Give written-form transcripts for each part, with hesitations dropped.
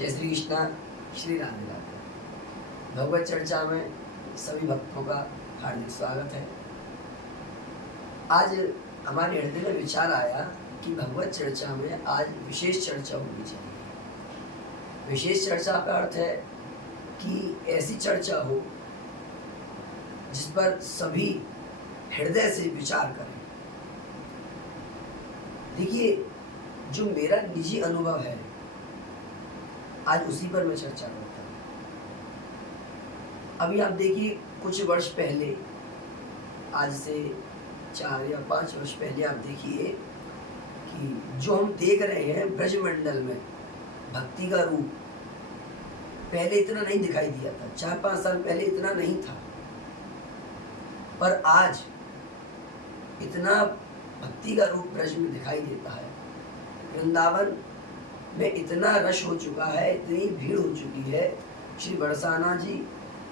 जय श्री कृष्णा, श्री राधे राधे। भगवत चर्चा में सभी भक्तों का हार्दिक स्वागत है। आज हमारे हृदय में विचार आया कि भगवत चर्चा में आज विशेष चर्चा होनी चाहिए। विशेष चर्चा का अर्थ है कि ऐसी चर्चा हो जिस पर सभी हृदय से विचार करें। देखिए, जो मेरा निजी अनुभव है आज उसी पर मैं चर्चा करता हूँ। अभी आप देखिए, कुछ वर्ष पहले, आज से 4 या 5 वर्ष पहले आप देखिए कि जो हम देख रहे हैं ब्रजमंडल में भक्ति का रूप पहले इतना नहीं दिखाई दिया था। 4-5 साल पहले इतना नहीं था, पर आज इतना भक्ति का रूप ब्रज में दिखाई देता है। वृंदावन में इतना रश हो चुका है, इतनी भीड़ हो चुकी है। श्री बरसाना जी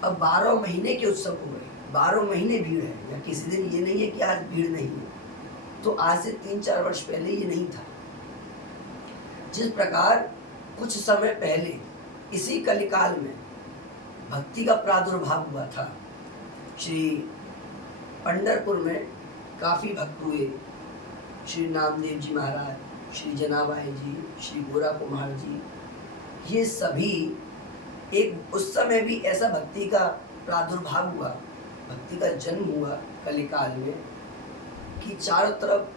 अब 12 महीने के उत्सव हो गए, 12 महीने भीड़ है। या किसी दिन ये नहीं है कि आज भीड़ नहीं है। तो आज से 3-4 वर्ष पहले ये नहीं था। जिस प्रकार कुछ समय पहले इसी कलिकाल में भक्ति का प्रादुर्भाव हुआ था, श्री पंढरपुर में काफ़ी भक्त हुए। श्री नामदेव जी महाराज, श्री जनाबाई जी, श्री गोरा कुमार जी, ये सभी एक उस समय भी ऐसा भक्ति का प्रादुर्भाव हुआ, भक्ति का जन्म हुआ कलिकाल में कि चारों तरफ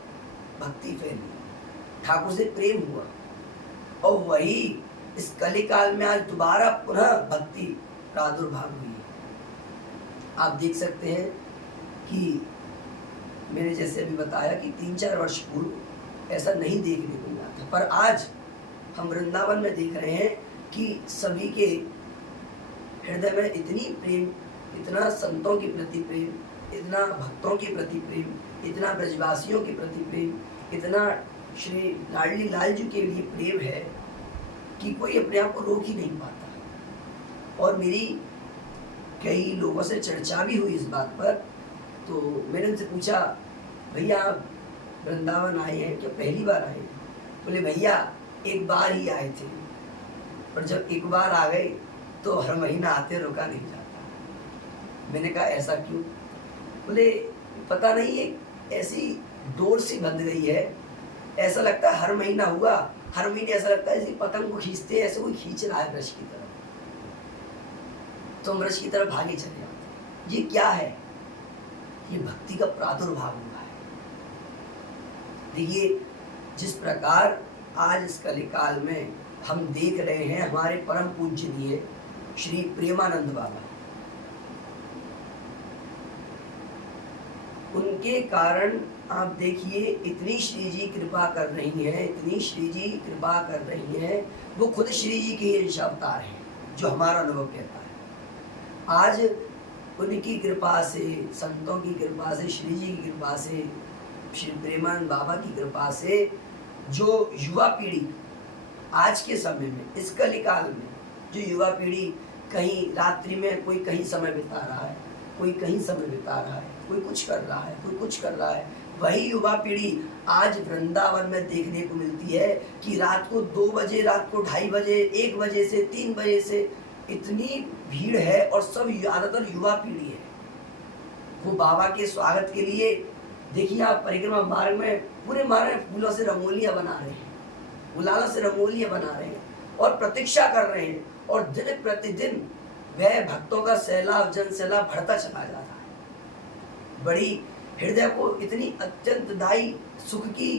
भक्ति फैली, ठाकुर से प्रेम हुआ। और वही इस कलिकाल में आज दोबारा पुनः भक्ति प्रादुर्भाव हुई। आप देख सकते हैं कि मैंने जैसे अभी बताया कि 3-4 वर्ष पूर्व ऐसा नहीं देखने को मिला था, पर आज हम वृंदावन में देख रहे हैं कि सभी के हृदय में इतनी प्रेम, इतना संतों के प्रति प्रेम, इतना भक्तों के प्रति प्रेम, इतना ब्रजवासियों के प्रति प्रेम, इतना श्री लाडली लाल जी के लिए प्रेम है कि कोई अपने आप को रोक ही नहीं पाता। और मेरी कई लोगों से चर्चा भी हुई इस बात पर। तो मैंने उनसे पूछा, भैया आप वृंदावन आए हैं क्या, पहली बार आए? बोले भैया एक बार ही आए थे, पर जब एक बार आ गए तो हर महीना आते, रुका नहीं जाता। मैंने कहा ऐसा क्यों? बोले पता नहीं, एक ऐसी डोर सी बंध गई है, ऐसा लगता है हर महीना हुआ, हर महीने ऐसा लगता है जैसे पतंग को खींचते हैं, ऐसे कोई खींच रहा है ब्रज की तरफ, तो हम ब्रज की तरफ भागे चले जाते। ये क्या है? ये भक्ति का प्रादुर्भाव हुआ है। देखिए, जिस प्रकार आज इस कलिकाल में हम देख रहे हैं हमारे परम पूजनीय श्री प्रेमानंद बाबा, उनके कारण आप देखिए इतनी श्री जी कृपा कर रही हैं, इतनी श्री जी कृपा कर रही हैं। वो खुद श्री जी के अंश अवतार हैं, जो हमारा अनुभव कहता है। आज उनकी कृपा से, संतों की कृपा से, श्री जी की कृपा से, श्री प्रेमानंद बाबा की कृपा से जो युवा पीढ़ी आज के समय में, इस कलिकाल में जो युवा पीढ़ी कहीं रात्रि में कोई कहीं समय बिता रहा है, कोई कहीं समय बिता रहा है, कोई कुछ कर रहा है, कोई कुछ कर रहा है, वही युवा पीढ़ी आज वृंदावन में देखने को मिलती है कि रात को 2 बजे, रात को 2:30 बजे, 1 बजे से 3 बजे से इतनी भीड़ है। और सब ज़्यादातर युवा पीढ़ी है। वो बाबा के स्वागत के लिए देखिए, आप परिक्रमा मार्ग में पूरे मार्ग में फूलों से रंगोलियां बना रहे हैं, गुलालों से रंगोलियां बना रहे हैं और प्रतीक्षा कर रहे हैं। और दिन प्रतिदिन वह भक्तों का सैलाब, जन सैलाब बढ़ता चला जाता है। बड़ी हृदय को इतनी अत्यंत दायी सुख की,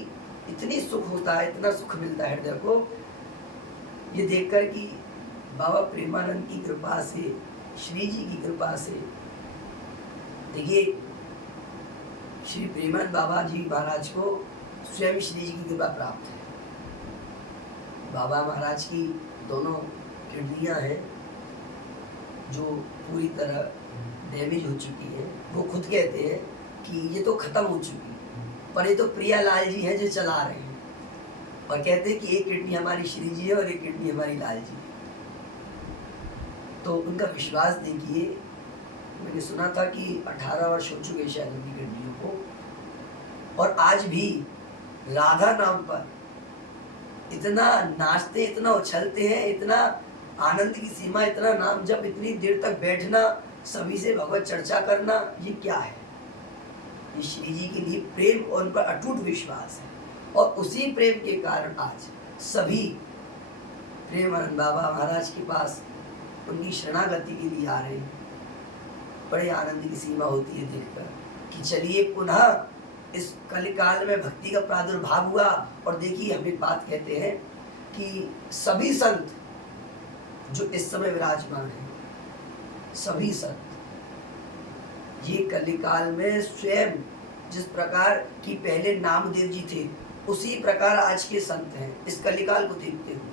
इतनी सुख होता है, इतना सुख मिलता है हृदय को, ये देखकर कि बाबा प्रेमानंद की कृपा से, श्री जी की कृपा से। देखिए, श्री प्रेमानंद बाबा जी महाराज को स्वयं श्री जी की कृपा प्राप्त है। बाबा महाराज की दोनों किडनियां हैं जो पूरी तरह डैमेज हो चुकी है। वो खुद कहते हैं कि ये तो खत्म हो चुकी है, पर ये तो प्रिया लाल जी हैं जो चला रहे हैं। और कहते हैं कि एक किडनी हमारी श्री जी है और एक किडनी हमारी लाल जी है। तो उनका विश्वास देखिए, मैंने सुना था कि 18 वर्ष हो चुके शायद उनकी किडनियों को, और आज भी राधा नाम पर इतना नाचते, इतना उछलते हैं, इतना आनंद की सीमा, इतना नाम जब, इतनी देर तक बैठना, सभी से भगवत चर्चा करना, ये क्या है? ये श्री जी के लिए प्रेम और उन पर अटूट विश्वास है। और उसी प्रेम के कारण आज सभी प्रेमानंद बाबा महाराज के पास उनकी शरणागति के लिए आ रहे हैं। बड़े आनंद की सीमा होती है देखकर कि चलिए पुनः इस कलिकाल में भक्ति का प्रादुर्भाव हुआ। और देखिए, हम एक बात कहते हैं कि सभी संत जो इस समय विराजमान हैं, सभी संत ये कलिकाल में स्वयं जिस प्रकार की पहले नामदेव जी थे, उसी प्रकार आज के संत हैं इस कलिकाल को देखते हुए।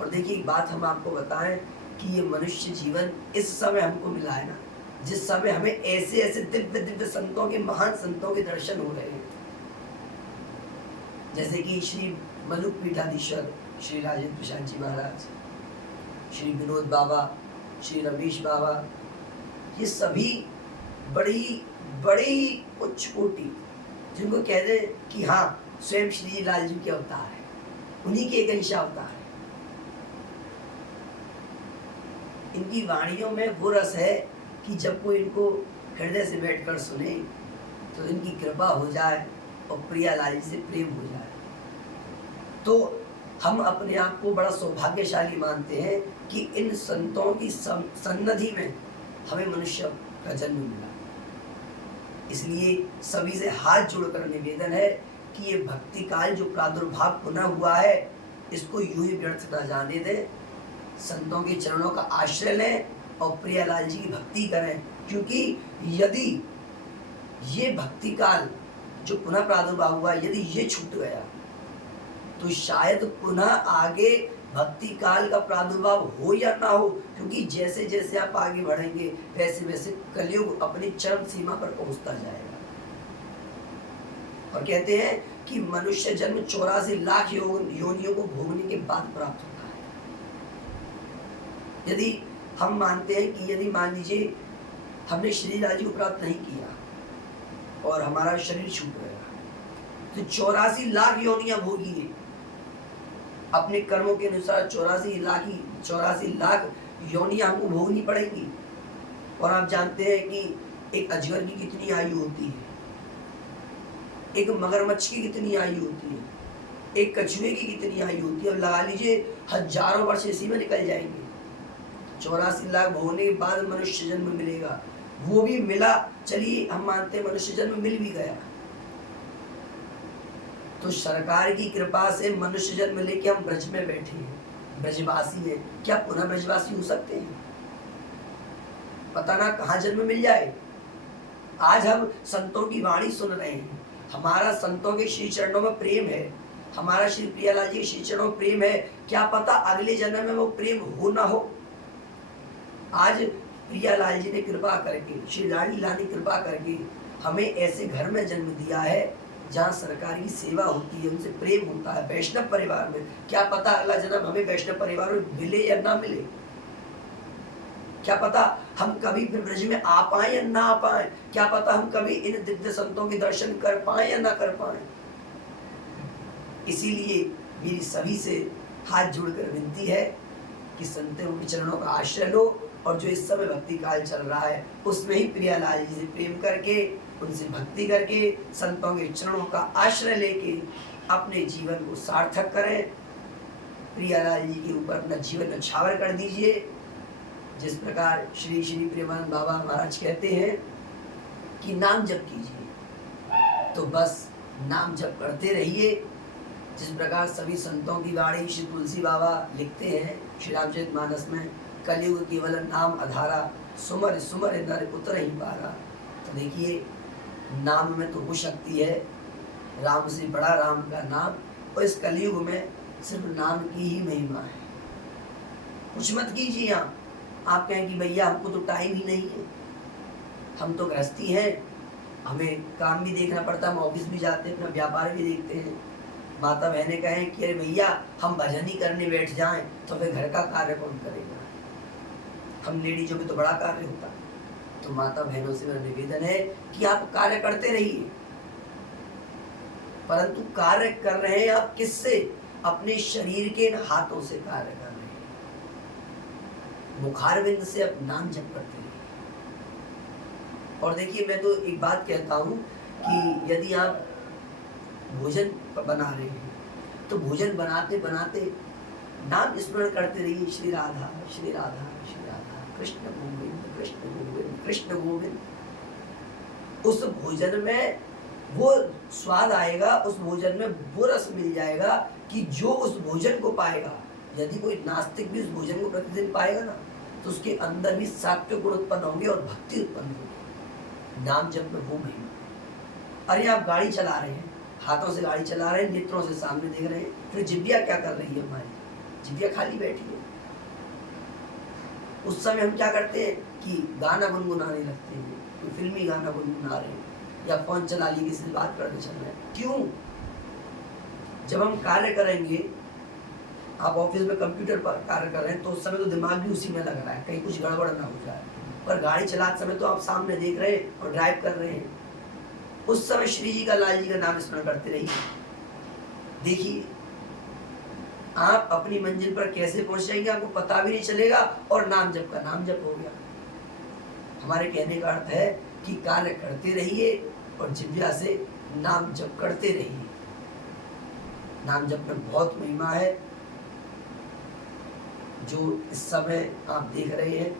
और देखिए, एक बात हम आपको बताएं कि ये मनुष्य जीवन इस समय हमको मिला है ना, जिस समय हमें ऐसे ऐसे दिव्य दिव्य संतों के, महान संतों के दर्शन हो रहे हैं, जैसे कि श्री मलुक पीठाधीश्वर श्री राजेंद्र प्रसाद जी महाराज, श्री विनोद बाबा, श्री रमेश बाबा, ये सभी बड़ी बड़ी उच्च कोटि, जिनको कह दे कि हाँ स्वयं श्री जी लाल जी के अवतार है, उन्हीं के एक अंश अवतार है। इनकी वाणियों में वो रस है कि जब कोई इनको हृदय से बैठकर सुने तो इनकी कृपा हो जाए और प्रियालाल जी से प्रेम हो जाए। तो हम अपने आप को बड़ा सौभाग्यशाली मानते हैं कि इन संतों की सन्निधि में हमें मनुष्य का जन्म मिला। इसलिए सभी से हाथ जोड़कर निवेदन है कि ये भक्ति काल जो प्रादुर्भाव पुनः हुआ है, इसको यूं ही व्यर्थ न जाने दें। संतों के चरणों का आश्रय लें और प्रियालाल जी की भक्ति करें, क्योंकि यदि ये भक्ति काल जो पुनः प्रादुर्भाव हुआ, यदि ये छूट गया तो शायद पुनः आगे भक्ति काल का प्रादुर्भाव हो या ना हो, क्योंकि जैसे जैसे आप आगे बढ़ेंगे वैसे वैसे कलयुग अपनी चरम सीमा पर पहुंचता जाएगा। और कहते हैं कि मनुष्य जन्म 84 लाख योनियों को भोगने के बाद प्राप्त होता है। यदि हम मानते हैं कि यदि मान लीजिए हमने श्री लाल जी को प्राप्त नहीं किया और हमारा शरीर छूट गया, तो 84 लाख योनियां भोगी अपने कर्मों के अनुसार। 84 लाख योनियां हमको भोगनी पड़ेगी। और आप जानते हैं कि एक अजगर की कितनी आयु होती है, एक मगरमच्छ की कितनी आयु होती है, एक कछुए की कितनी आयु होती है। अब लगा लीजिए हजारों वर्ष इसी में निकल जाएंगे। 84 लाख भोगने के बाद मनुष्य जन्म मिलेगा, वो भी मिला, चलिए हम मानते हैं मनुष्य जन्म मिल भी गया, तो सरकार की कृपा से मनुष्य जन्म लेके हम ब्रज में बैठे हैं, ब्रजवासी हैं, क्या पुनः ब्रजवासी हो सकते हैं? पता ना कहाँ जन्म मिल जाए। आज हम संतों की वाणी सुन रहे हैं, हमारा संतों के श्री चरणों में प्रेम है, हमारा श्री प्रियालाल जी के श्री चरणों में प्रेम है, क्या पता अगले जन्म में वो प्रेम हो ना हो। आज प्रियालाल जी ने कृपा करके, श्री लाडी लाल ने कृपा करके हमें ऐसे घर में जन्म दिया है जहाँ सरकार की सेवा होती है, उनसे प्रेम होता है, वैष्णव परिवार में। क्या पता अगला जन्म हमें वैष्णव परिवार में मिले या ना मिले, क्या पता हम कभी फिर ब्रज में आ पाए या ना आ पाए, क्या पता हम कभी इन दिव्य संतों के दर्शन कर पाए या ना कर पाए। इसीलिए मेरी सभी से हाथ जोड़कर विनती है कि संतों के चरणों का आश्रय लो, और जो इस समय भक्ति काल चल रहा है उसमें ही प्रियालाल जी से प्रेम करके, उनसे भक्ति करके, संतों के चरणों का आश्रय लेके अपने जीवन को सार्थक करें। प्रियालाल जी के ऊपर अपना जीवन न्यौछावर कर दीजिए। जिस प्रकार श्री श्री प्रेमानंद बाबा महाराज कहते हैं कि नाम जप कीजिए, तो बस नाम जप करते रहिए। जिस प्रकार सभी संतों की वाणी श्री तुलसी बाबा लिखते हैं श्री रामचरितमानस में, कलयुग केवल नाम आधारा, सुमर सुमर नर उतर ही पारा। तो देखिए, नाम में तो वो शक्ति है, राम से बड़ा राम का नाम, और इस कलयुग में सिर्फ नाम की ही महिमा है। कुछ मत कीजिए। आप कहें कि भैया हमको तो टाइम ही नहीं है, हम तो गृहस्थी हैं, हमें काम भी देखना पड़ता है, हम ऑफिस भी जाते हैं, अपना व्यापार भी देखते हैं। माता बहनें कहें कि अरे भैया हम भजन ही करने बैठ जाएं तो फिर घर का कार्य कौन करेगा, हम लेडीजों में तो बड़ा कार्य होता है। तो माता बहनों से मेरा निवेदन है कि आप कार्य करते रहिए, परंतु कार्य कर रहे हैं आप किससे? अपने शरीर के इन हाथों से कार्य कर रहे हैं। मुखारविंद से अब नाम जप करते रहिए। और देखिए, मैं तो एक बात कहता हूं कि यदि आप भोजन बना रहे हैं तो भोजन बनाते बनाते नाम स्मरण करते रहिए, श्री राधा श्री राधा श्री राधा, कृष्ण गोविंद कृष्ण गोविंद कृष्ण गोविंद। उस भोजन में वो स्वाद आएगा, उस भोजन में वो रस मिल जाएगा कि जो उस भोजन को पाएगा, यदि कोई नास्तिक भी उस भोजन को प्रतिदिन पाएगा ना, तो उसके अंदर भी सात्विक गुण उत्पन्न होंगे और भक्ति उत्पन्न होगी। नाम जप में वो महिमा। अरे आप गाड़ी चला रहे हैं, हाथों से गाड़ी चला रहे हैं, नेत्रों से सामने देख रहे हैं, फिर जिह्वा क्या कर रही है? हमारी जिह्वा खाली बैठी है। उस समय हम क्या करते हैं कि गाना गुनगुनाने लगते हैं, कोई फिल्मी गाना गुनगुना रहे हैं या फोन चला ली, किसी से बात करते चल रहे हैं। क्यों? जब हम कार्य करेंगे, आप ऑफिस में कंप्यूटर पर कार्य कर रहे हैं तो उस समय तो दिमाग भी उसी में लग रहा है, कहीं कुछ गड़बड़ ना हो जाए। पर गाड़ी चलाते समय तो आप सामने देख रहे हैं और ड्राइव कर रहे हैं। उस समय श्री जी का, लाल जी का नाम स्मरण करते रहिए। देखिए आप अपनी मंजिल पर कैसे पहुंचेंगे आपको पता भी नहीं चलेगा और नाम जप का नाम जप हो गया। हमारे कहने का अर्थ है कि कार्य करते रहिए और जिह्वा से नाम जप करते रहिए। नाम जप में बहुत महिमा है जो इस समय आप देख रहे हैं।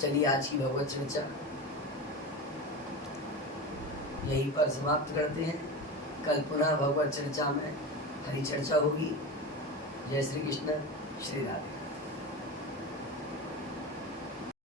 चलिए आज की भगवत चर्चा यहीं पर समाप्त करते हैं। कल पुनः भगवत चर्चा में हरी चर्चा होगी। जय श्री कृष्ण, श्री राधे।